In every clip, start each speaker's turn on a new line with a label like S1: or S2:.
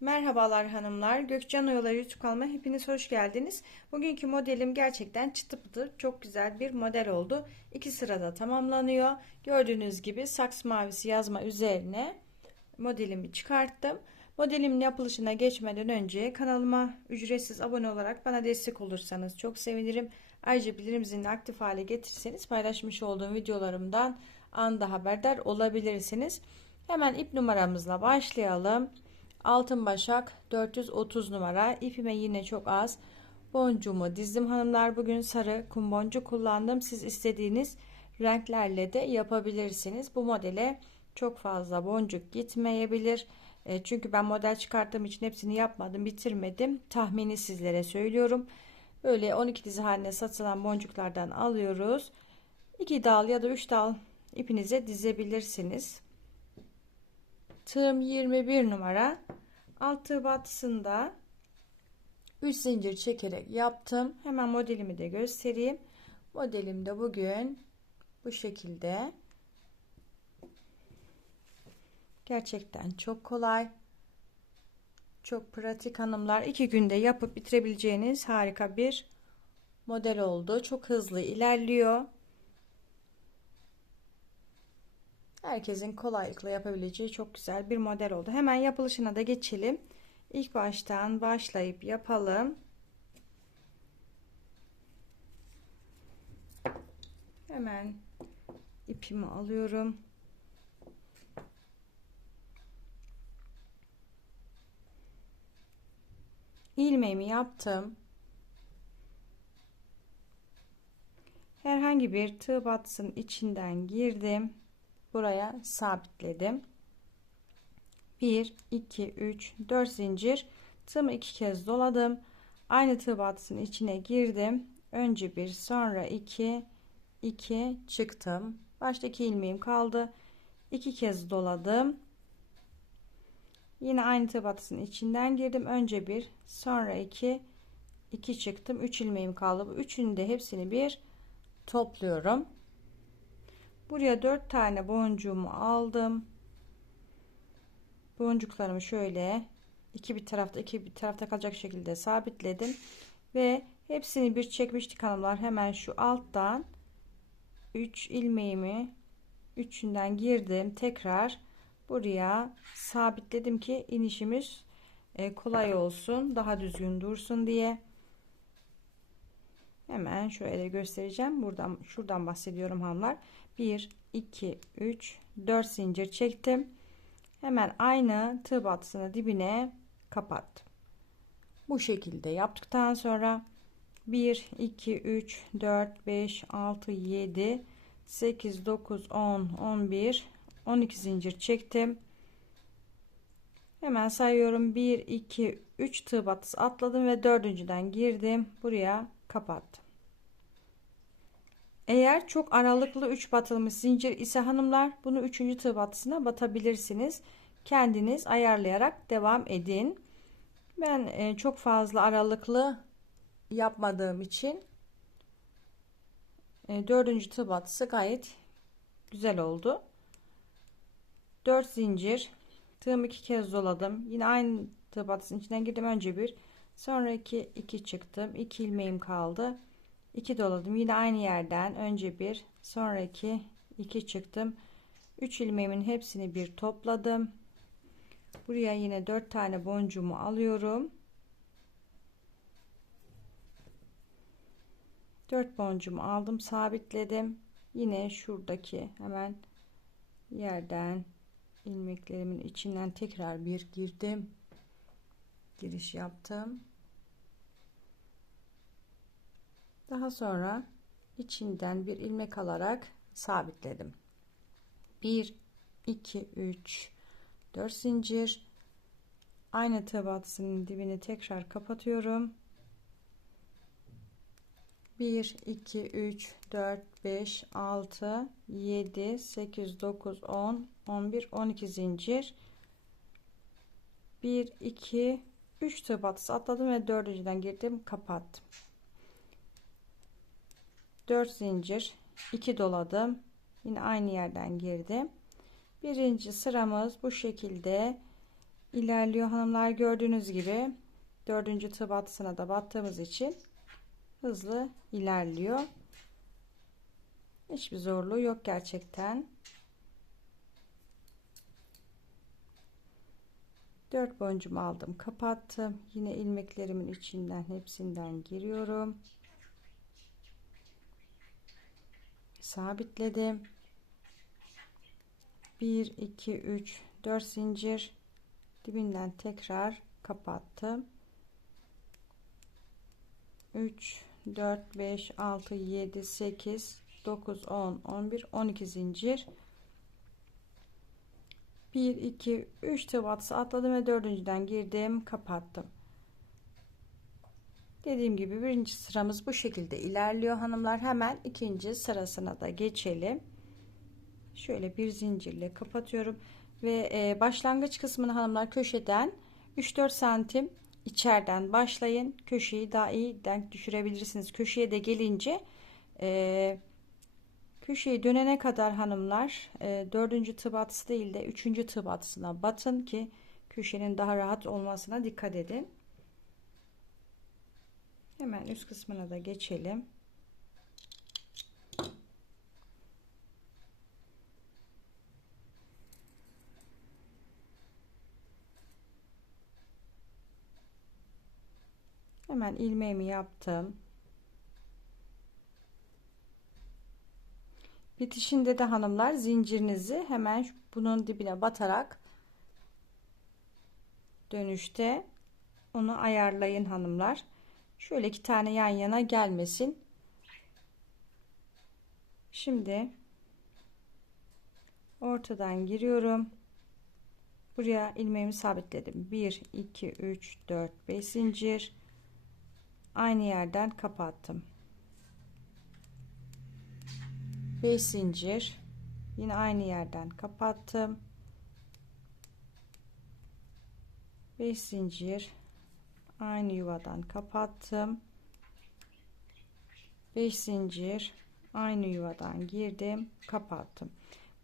S1: Merhabalar hanımlar. Gökcan Oyalar YouTube kanalıma hepiniz hoş geldiniz. Bugünkü modelim gerçekten çıtı pıtı çok güzel bir model oldu. İki sırada tamamlanıyor. Gördüğünüz gibi saks mavisi yazma üzerine modelimi çıkarttım. Modelimin yapılışına geçmeden önce kanalıma ücretsiz abone olarak bana destek olursanız çok sevinirim. Ayrıca bildirim zilini aktif hale getirirseniz paylaşmış olduğum videolarımdan anda haberdar olabilirsiniz. Hemen ip numaramızla başlayalım. Altın başak 430 numara. İpime yine çok az boncuğumu dizdim hanımlar. Bugün sarı kum boncuk kullandım. Siz istediğiniz renklerle de yapabilirsiniz. Bu modele çok fazla boncuk gitmeyebilir. E, çünkü ben model çıkarttığım için hepsini yapmadım, bitirmedim. Tahmini sizlere söylüyorum. Böyle 12 dizi haline satılan boncuklardan alıyoruz. 2 dal ya da 3 dal ipinize dizebilirsiniz. Tığım 21 numara. Altı batısında 3 zincir çekerek yaptım. Hemen modelimi de göstereyim. Modelim de bugün bu şekilde. Gerçekten çok kolay. Çok pratik hanımlar. iki günde yapıp bitirebileceğiniz harika bir model oldu. Çok hızlı ilerliyor. Herkesin kolaylıkla yapabileceği çok güzel bir model oldu. Hemen yapılışına da geçelim. İlk baştan başlayıp yapalım. Hemen ipimi alıyorum. ilmeğimi yaptım. Herhangi bir tığ batsın içinden girdim buraya sabitledim. 1 2 3 4 zincir tığımı iki kez doladım. Aynı tığ batısının içine girdim. Önce bir sonra iki 2 çıktım. Baştaki ilmeğim kaldı. iki kez doladım. Yine aynı tığ batısının içinden girdim. Önce bir sonra iki 2 çıktım. 3 ilmeğim kaldı. Bu üçünü de hepsini bir topluyorum. Buraya dört tane boncuğumu aldım. Boncuklarımı şöyle iki bir tarafta iki bir tarafta kalacak şekilde sabitledim ve hepsini bir çekmiştik hanımlar. Hemen şu alttan 3 ilmeğimi üçünden girdim. Tekrar buraya sabitledim ki inişimiz e, kolay olsun, daha düzgün dursun diye. Hemen şöyle göstereceğim. Buradan şuradan bahsediyorum hanımlar. 1 2 3 4 zincir çektim. Hemen aynı tığ batısını dibine kapattım. Bu şekilde yaptıktan sonra 1 2 3 4 5 6 7 8 9 10 11 12 zincir çektim. Hemen sayıyorum. 1 2 3 tığ batısı atladım ve dördüncüden girdim. Buraya kapattım eğer çok aralıklı 3 batılmış zincir ise hanımlar bunu 3. tığ batısına batabilirsiniz. Kendiniz ayarlayarak devam edin. Ben e, çok fazla aralıklı yapmadığım için e, 4. tığ batısı gayet güzel oldu. 4 zincir tığımı iki kez doladım. Yine aynı tığ batısının içinden girdim. Önce bir sonraki iki çıktım. 2 ilmeğim kaldı. 2 doladım. Yine aynı yerden önce bir sonraki 2 çıktım. 3 ilmeğimin hepsini bir topladım. Buraya yine 4 tane boncuğumu alıyorum. 4 boncuğumu aldım sabitledim. Yine şuradaki hemen yerden ilmeklerimin içinden tekrar bir girdim. Giriş yaptım Daha sonra içinden bir ilmek alarak sabitledim. 1 2 3 4 zincir aynı tığ dibini tekrar kapatıyorum. 1 2 3 4 5 6 7 8 9 10 11 12 zincir 1 2 3 tığ atladım ve dördüncüden girdim kapattım 4 zincir 2 doladım. Yine aynı yerden girdim. Birinci sıramız bu şekilde. İlerliyor hanımlar gördüğünüz gibi. Dördüncü tığ battısına da battığımız için hızlı ilerliyor. Hiçbir zorluğu yok gerçekten. 4 boncuğumu aldım kapattım. Yine ilmeklerimin içinden hepsinden giriyorum sabitledim. 1 2 3 4 zincir dibinden tekrar kapattım. 3 4 5 6 7 8 9 10 11 12 zincir. 1 2 3 tığ batısı atladım ve dördüncüden girdim kapattım dediğim gibi birinci sıramız bu şekilde ilerliyor hanımlar. Hemen ikinci sırasına da geçelim. Şöyle bir zincirle kapatıyorum. Ve e, başlangıç kısmını hanımlar köşeden 3-4 santim içeriden başlayın. Köşeyi daha iyi denk düşürebilirsiniz. Köşeye de gelince e, köşeyi dönene kadar hanımlar e, dördüncü tığ batısı değil de üçüncü tığ batısına batın ki köşenin daha rahat olmasına dikkat edin hemen üst kısmına da geçelim. Hemen ilmeğimi yaptım. Bitişinde de hanımlar zincirinizi hemen bunun dibine batarak dönüşte onu ayarlayın hanımlar şöyle iki tane yan yana gelmesin. Şimdi ortadan giriyorum. Buraya ilmeğimi sabitledim. 1 2 3 4 5 zincir. Aynı yerden kapattım. 5 zincir. Yine aynı yerden kapattım. 5 zincir aynı yuvadan kapattım. 5 zincir. Aynı yuvadan girdim kapattım.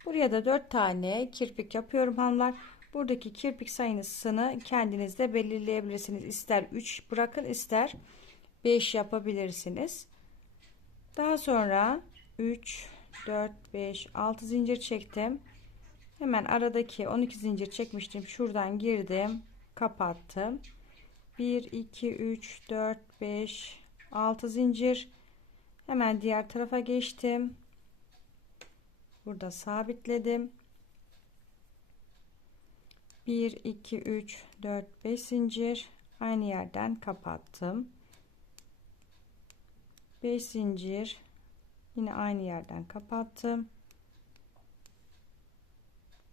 S1: Buraya da 4 tane kirpik yapıyorum hanımlar. Buradaki kirpik sayısını kendiniz de belirleyebilirsiniz. İster 3 bırakın ister 5 yapabilirsiniz. Daha sonra 3 4 5 6 zincir çektim. Hemen aradaki 12 zincir çekmiştim. Şuradan girdim kapattım 1 2 3 4 5 6 zincir. Hemen diğer tarafa geçtim. Burada sabitledim. 1 2 3 4 5 zincir. Aynı yerden kapattım. 5 zincir. Yine aynı yerden kapattım.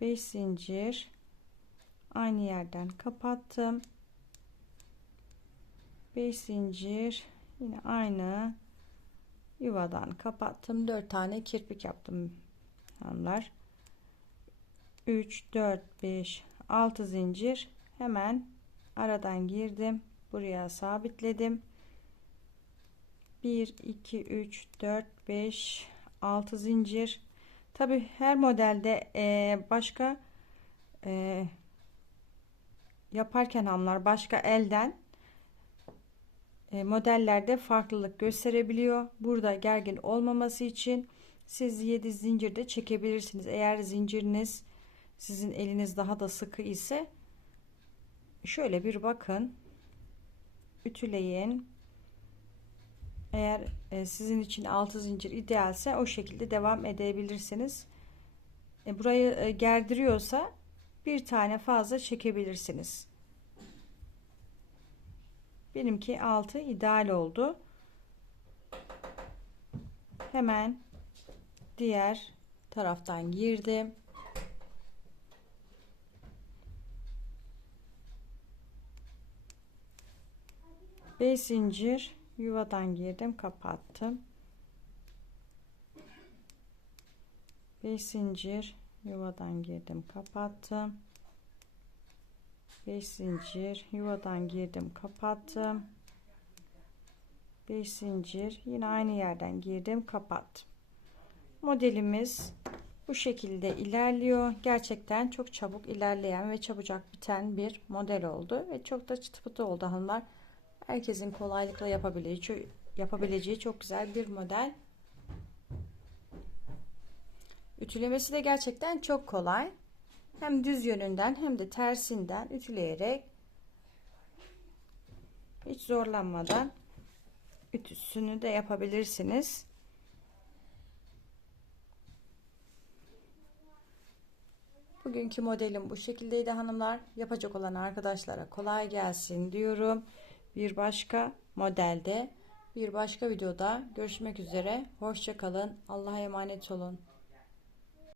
S1: 5 zincir. Aynı yerden kapattım 5 zincir. Yine aynı. Yuvadan kapattım. 4 tane kirpik yaptım hanımlar. 3 4 5 6 zincir. Hemen aradan girdim. Buraya sabitledim. 1 2 3 4 5 6 zincir. Tabi her modelde e, başka e, yaparken hamlar başka elden modellerde farklılık gösterebiliyor burada gergin olmaması için siz 7 zincir de çekebilirsiniz eğer zinciriniz sizin eliniz daha da sıkı ise şöyle bir bakın ütüleyin eğer e, sizin için 6 zincir idealse o şekilde devam edebilirsiniz. E, burayı e, gerdiriyorsa bir tane fazla çekebilirsiniz. Benimki 6 ideal oldu. Hemen diğer taraftan girdim. Beş zincir yuvadan girdim kapattım 5 zincir yuvadan girdim kapattım 5 zincir yuvadan girdim kapattım 5 zincir yine aynı yerden girdim kapattım modelimiz Bu şekilde ilerliyor. Gerçekten çok çabuk ilerleyen ve çabucak biten bir model oldu. Ve çok da çıtı pıtı oldu hanımlar. Herkesin kolaylıkla yapabileceği, yapabileceği çok güzel bir model. Ütülemesi de gerçekten çok kolay. Hem düz yönünden hem de tersinden ütüleyerek hiç zorlanmadan ütüsünü de yapabilirsiniz. Bugünkü modelim bu şekildeydi hanımlar. Yapacak olan arkadaşlara kolay gelsin diyorum. Bir başka modelde, bir başka videoda görüşmek üzere. Hoşçakalın. Allah'a emanet olun.